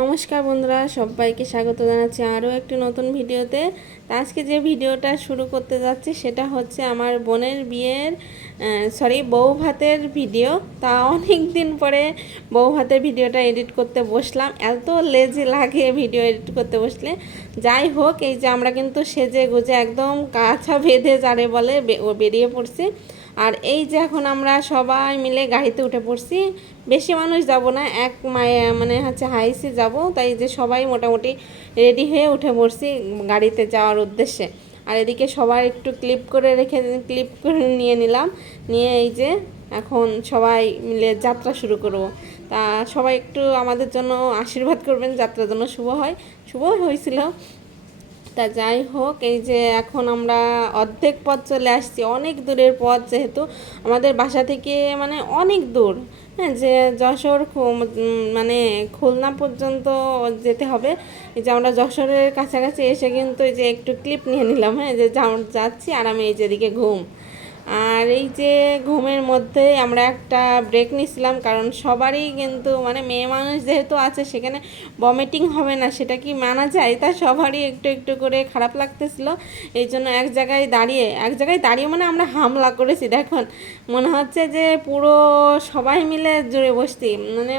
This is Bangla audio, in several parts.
নমস্কার বন্ধুরা, সবাইকে স্বাগত জানাচ্ছি আরও একটি নতুন ভিডিওতে। আজকে যে ভিডিওটা শুরু করতে যাচ্ছি সেটা হচ্ছে আমার বোনের বিয়ের বউ ভাতের ভিডিও। তা অনেক দিন পরে বউ ভাতের ভিডিওটা এডিট করতে বসলাম, এত লেজি লাগে ভিডিও এডিট করতে বসলে। যাই হোক, এই যে আমরা কিন্তু সেজে গুজে একদম কাছা বেঁধে যারে বলে বেরিয়ে পড়ছি। আর এই যে এখন আমরা সবাই মিলে গাড়িতে উঠে পড়ছি। বেশি মানুষ যাব না, হাইসে যাব, তাই যে সবাই মোটামুটি রেডি হয়ে উঠে পড়ছি গাড়িতে যাওয়ার উদ্দেশ্যে। আর এদিকে সবাই একটু ক্লিপ করে নিয়ে নিলাম, নিয়ে এই যে এখন সবাই মিলে যাত্রা শুরু করব। তা সবাই একটু আমাদের জন্য আশীর্বাদ করবেন, যাত্রার জন্য শুভ হয়েছিল। তা যাই হোক, এই যে এখন আমরা অর্ধেক পথ চলে আসছি, অনেক দূরের পথ, যেহেতু আমাদের বাসা থেকে অনেক দূর। হ্যাঁ, যে যশোর খুলনা পর্যন্ত যেতে হবে। এই যে আমরা যশোরের কাছাকাছি এসে কিন্তু এই যে একটু ক্লিপ নিয়ে নিলাম। হ্যাঁ, যে যাচ্ছি আর আমি এই যে এদিকে ঘুম। আর এই যে ঘুমের মধ্যে আমরা একটা ব্রেক নিছিলাম, কারণ সবারই কিন্তু মেয়ে মানুষ যেহেতু আছে, সেখানে ভমিটিং হবে না সেটা কি মানা যায়? তা সবারই একটু একটু করে খারাপ লাগতেছিল। এই জন্য এক জায়গায় দাঁড়িয়ে আমরা হামলা করেছি। দেখুন, মনে হচ্ছে যে পুরো সবাই মিলে জুড়ে বসছি।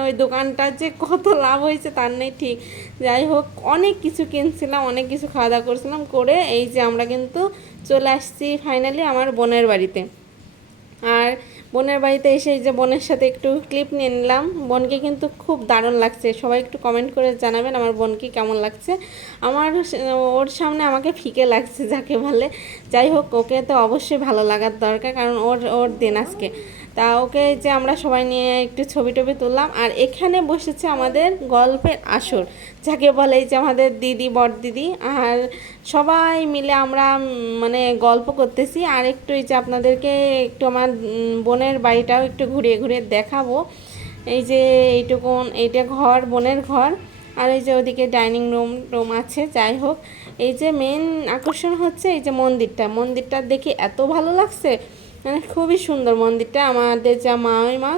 ওই দোকানটার যে কত লাভ হয়েছে তার নেই ঠিক। যাই হোক, অনেক কিছু কিনছিলাম, অনেক কিছু খাওয়া দাওয়া করছিলাম, করে এই যে আমরা কিন্তু চলে আসছি ফাইনালি আমার বোনের বাড়িতে। আর বোনের বাড়িতে এসে যে বোনের সাথে একটু ক্লিপ নিয়ে নিলাম। বোনকে কিন্তু খুব দারুণ লাগছে, সবাই একটু কমেন্ট করে জানাবেন আমার বোনকে কেমন লাগছে। ওর সামনে আমাকে ফিকে লাগছে যাকে বলে। যাই হোক, ওকে তো অবশ্যই ভালো লাগার দরকার, কারণ ওর দিন আজকে। তা ওকে যে আমরা সবাই নিয়ে একটু ছবি টবি তুললাম। আর এখানে বসেছে আমাদের গল্পের আসর যাকে বলে, এই যে আমাদের দিদি, বড় দিদি, আর সবাই মিলে আমরা গল্প করতেছি। আর একটু এই যে আপনাদেরকে একটু আমার বোনের বাড়িটাও একটু ঘুরিয়ে ঘুরিয়ে দেখাবো। এই যে এইটা ঘর, বোনের ঘর। আর এই যে ওদিকে ডাইনিং রুম আছে। যাই হোক, এই যে মেন আকর্ষণ হচ্ছে এই যে মন্দিরটা দেখে এত ভালো লাগছে, খুবই সুন্দর মন্দিরটা। আমাদের যা মা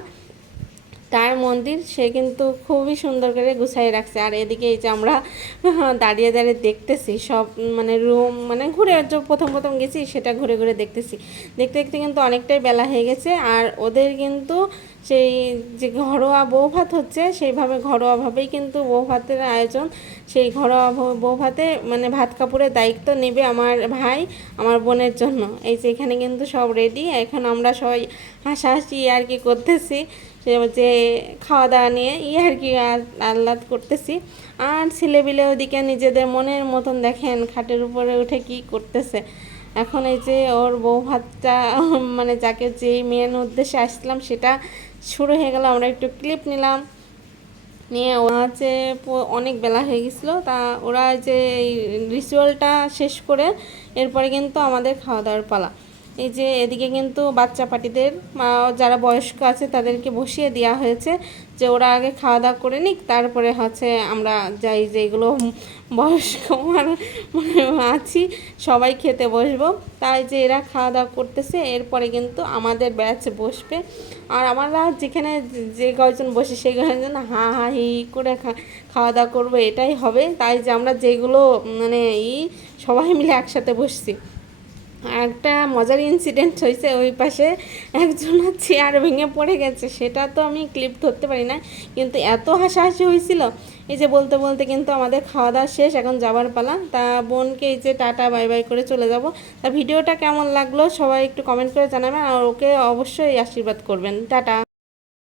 তার মন্দির, সে কিন্তু খুবই সুন্দর করে গুছাই রাখছে। আর এদিকে এই যে আমরা দাঁড়িয়ে দাঁড়িয়ে দেখতেছি সব রুম, ঘুরে প্রথম গেছি, সেটা ঘুরে ঘুরে দেখতে দেখতে কিন্তু অনেকটাই বেলা হয়ে গেছে। আর ওদের কিন্তু সেই যে ঘরোয়া বউ ভাত হচ্ছে, সেইভাবে ঘরোয়াভাবেই কিন্তু বউ ভাতের আয়োজন। সেই ঘরোয়া বউ ভাতে ভাত কাপড়ের দায়িত্ব নেবে আমার ভাই আমার বোনের জন্য। এই যে এখানে কিন্তু সব রেডি। এখন আমরা সবাই হাসাহাসি আর কি করতেছি, যে খাওয়া দাওয়া নিয়ে আর কি আহ্লাদ করতেছি। আর ছেলেপিলে ওদিকে নিজেদের মনের মতন দেখেন খাটের উপরে উঠে কি করতেছে। এখন এই যে ওর বউ ভাতটা যাকে যেই মেয়ের উদ্দেশ্যে আসছিলাম সেটা শুরু হয়ে গেল। আমরা একটু ক্লিপ নিলাম, নিয়ে ওরা যে অনেক বেলা হয়ে গেছিলো। তা ওরা যে রিচুয়ালটা শেষ করে এরপরে কিন্তু আমাদের খাওয়া দাওয়ার পালা। এই যে এদিকে কিন্তু বাচ্চা পার্টিদের যারা বয়স্ক আছে তাদেরকে বসিয়ে দেওয়া হয়েছে, যে ওরা আগে খাওয়া দাওয়া করে নিক, তারপরে হচ্ছে আমরা যাই যেগুলো বয়স্ক আছি সবাই খেতে বসবো। তাই যে এরা খাওয়া দাওয়া করতেছে, এরপরে কিন্তু আমাদের ব্যাচ বসবে। আর আমরা যেখানে যে কয়জন বসে সেই কয়জন হা হা হি করে খাওয়া দাওয়া করবো, এটাই হবে। তাই যে আমরা যেগুলো সবাই মিলে একসাথে বসছি। একটা মজার ইনসিডেন্ট হয়েছে, ওই পাশে একজনের চেয়ার ভেঙে পড়ে গেছে, সেটা তো আমি ক্লিপ ধরতে পারি না, কিন্তু এত হাসাহাসি হয়েছিল। এই যে বলতে বলতে কিন্তু আমাদের খাওয়া দাওয়া শেষ, এখন যাবার পালা। তা বোনকে এই যে টাটা বাই বাই করে চলে যাব। তা ভিডিওটা কেমন লাগলো সবাই একটু কমেন্ট করে জানাবেন, আর ওকে অবশ্যই আশীর্বাদ করবেন। টাটা।